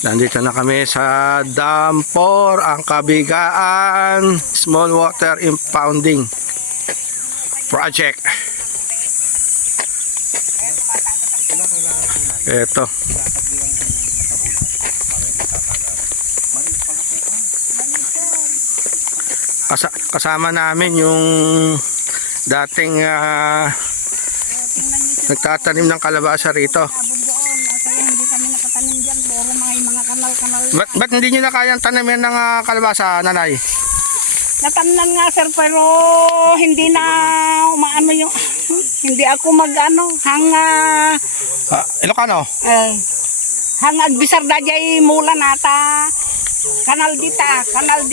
Nandito na kami sa Dam 4, ang Kabigaan Small Water Impounding Project. Ito. Kasama namin yung dating nagtatanim ng kalabasa rito. Hindi kami nakatanim dyan, puro mga kanal-kanal. Ba't hindi nyo na kayang tanamin ng kalabasa, nanay? Natamnan nga sir, pero hindi na umaano yung, hindi ako mag-ano, Ilocano? hang agbisar da jay mula nata, kanal di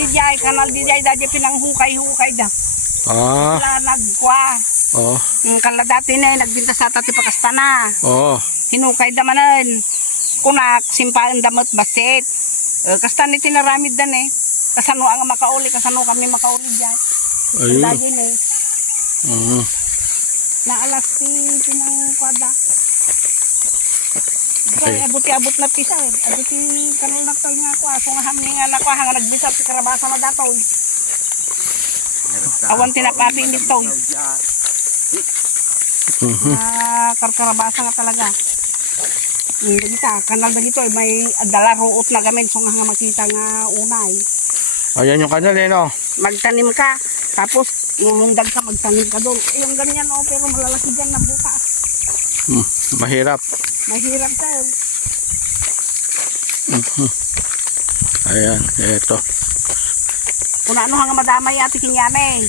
jay da jay pinanghukay-hukay da. Wala nagkwa. Oh. Yung kala dati na nagbinta sa tati pakastana. Oh. Hinukay damanan. Kunak, simpaan damot basit. Kasta ni tinaramid dan eh. Kasano ang makauli, kasano kami makauli dyan. Ayun. Lagi na eh. Na alas pinang kwada. Okay. Abuti-abot na pisa eh. Abuti kanon na toy nga kwa. So nga hamni nga na kwa, hanga nagbisa sa karabasa na datoy. Awan tinapati nito. Karkarabasa nga talaga. Kita, kanal na dito, may dala ruot na gamit. So nga makita nga unay. Ayan yung kanal eh, no? Magtanim ka, tapos nunundag ka, magtanim ka doon. Yung ganyan o, pero malalaki dyan na bukas. Mahirap. Mahirap tayo. Ayan, eto. Kung ano hanga madamay ati kinyame.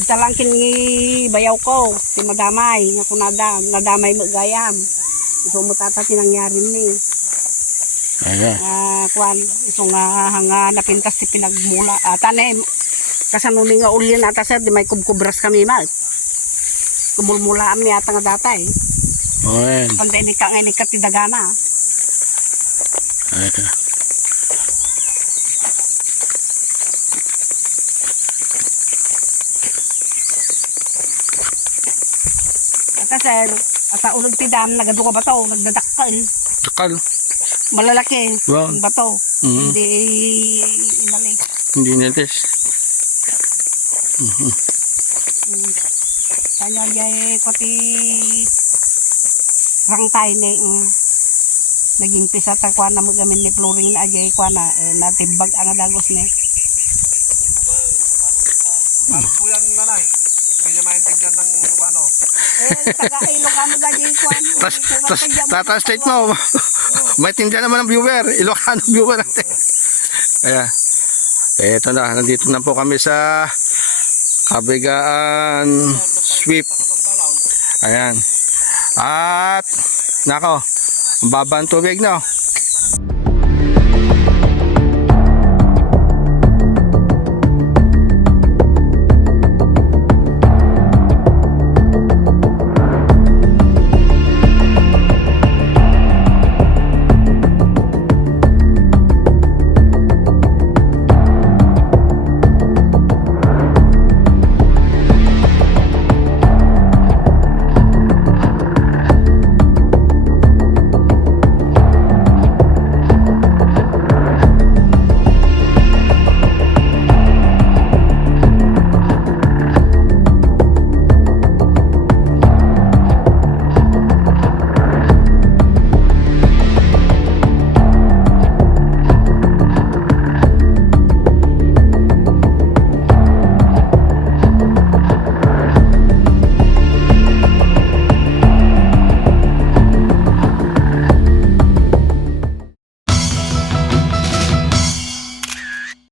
Ita lang kini bayaw ko, ti madamay. Nga kung nadamay magayam. So mutata tinangyari ni. Ayan. Kuan, so nga hanga napintas ti pinagmula. Tane, kasanuni nga ulin ata sir, di may kubkubras kami mat. Kumulmula amni ata nga datay. Ayan. Panday ni ka ngay ti dagana. Ayan. Ata sir, ata ulog ti dam, nagaduka ba to? Nagdadakkel. Takal. Malalaki, Wow. yung bato. Hindi inali. Hindi netes. Kanya jay pati rangtay ni naging pisa ta kwa na magamin ni flooring na jay kwa na natibag ang dagos ni. Kuyan nanay. Medyo maintindihan ng ano. Taga Ilocano da jay kwa. Tata-state mo. May tindihan naman ng viewer. Ilocano viewer natin. Ayan. Eto na. Nandito na po kami sa Kabigaan Sweep. Ayan. At, nako, ang baba ang tubig, no?